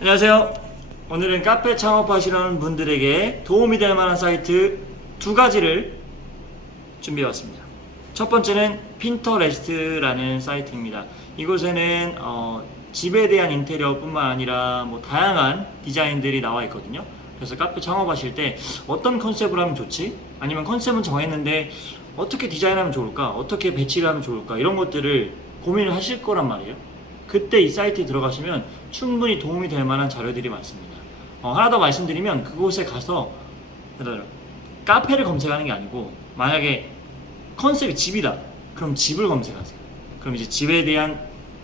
안녕하세요. 오늘은 카페 창업하시는 분들에게 도움이 될 만한 사이트 두 가지를 준비해 왔습니다. 첫 번째는 핀터레스트라는 사이트입니다. 이곳에는 어, 집에 대한 인테리어뿐만 아니라 뭐 다양한 디자인들이 나와 있거든요. 그래서 카페 창업하실 때 어떤 컨셉으로 하면 좋지? 아니면 컨셉은 정했는데 어떻게 디자인하면 좋을까? 어떻게 배치를 하면 좋을까? 이런 것들을 고민을 하실 거란 말이에요. 그때 이 사이트에 들어가시면 충분히 도움이 될 만한 자료들이 많습니다. 어, 하나 더 말씀드리면 그곳에 가서 카페를 검색하는 게 아니고 만약에 컨셉이 집이다. 그럼 집을 검색하세요. 그럼 이제 집에 대한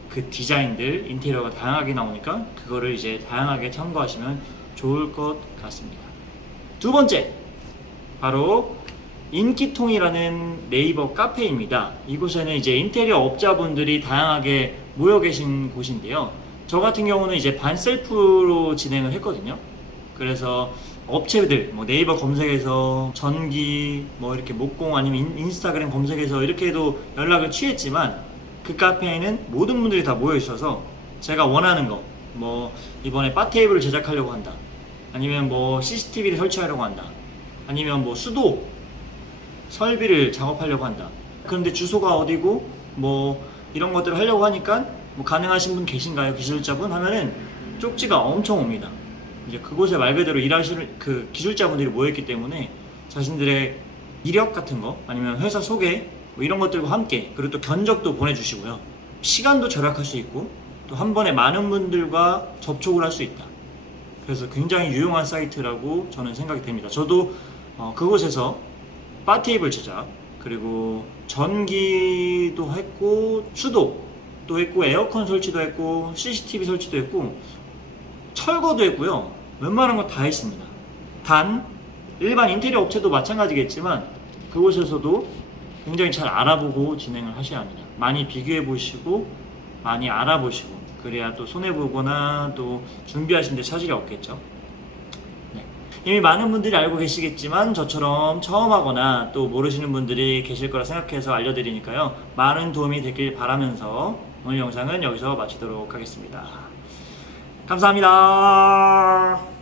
그 디자인들, 인테리어가 다양하게 나오니까 그거를 이제 다양하게 참고하시면 좋을 것 같습니다. 두 번째, 바로 인기통이라는 네이버 카페입니다. 이곳에는 이제 인테리어 업자분들이 다양하게 모여 계신 곳인데요. 저 같은 경우는 이제 반셀프로 진행을 했거든요. 그래서 업체들, 뭐 네이버 검색해서 전기, 뭐 이렇게 목공 아니면 인- 인스타그램 검색해서 이렇게 해도 연락을 취했지만 그 카페에는 모든 분들이 다 모여 있어서 제가 원하는 거, 뭐 이번에 바 테이블을 제작하려고 한다. 아니면 뭐 CCTV를 설치하려고 한다. 아니면 뭐 수도 설비를 작업하려고 한다. 그런데 주소가 어디고 뭐 이런 것들을 하려고 하니까 뭐 가능하신 분 계신가요? 기술자분 하면은 쪽지가 엄청 옵니다. 이제 그곳에 말 그대로 일하시는 그 기술자분들이 모였기 때문에 자신들의 이력 같은 거 아니면 회사 소개 뭐 이런 것들과 함께 그리고 또 견적도 보내주시고요. 시간도 절약할 수 있고 또 한 번에 많은 분들과 접촉을 할 수 있다. 그래서 굉장히 유용한 사이트라고 저는 생각이 됩니다. 저도 어, 그곳에서 바 테이블 제작 그리고 전기도 했고 수도도 했고 에어컨 설치도 했고 CCTV 설치도 했고 철거도 했고요. 웬만한 거다 했습니다. 단 일반 인테리어 업체도 마찬가지겠지만 그곳에서도 굉장히 잘 알아보고 진행을 하셔야 합니다. 많이 비교해 보시고 많이 알아보시고 그래야 또 손해 보거나 또 준비하시는데 차질이 없겠죠. 네. 이미 많은 분들이 알고 계시겠지만 저처럼 처음 하거나 또 모르시는 분들이 계실 거라 생각해서 알려드리니까요. 많은 도움이 되길 바라면서 오늘 영상은 여기서 마치도록 하겠습니다. 감사합니다.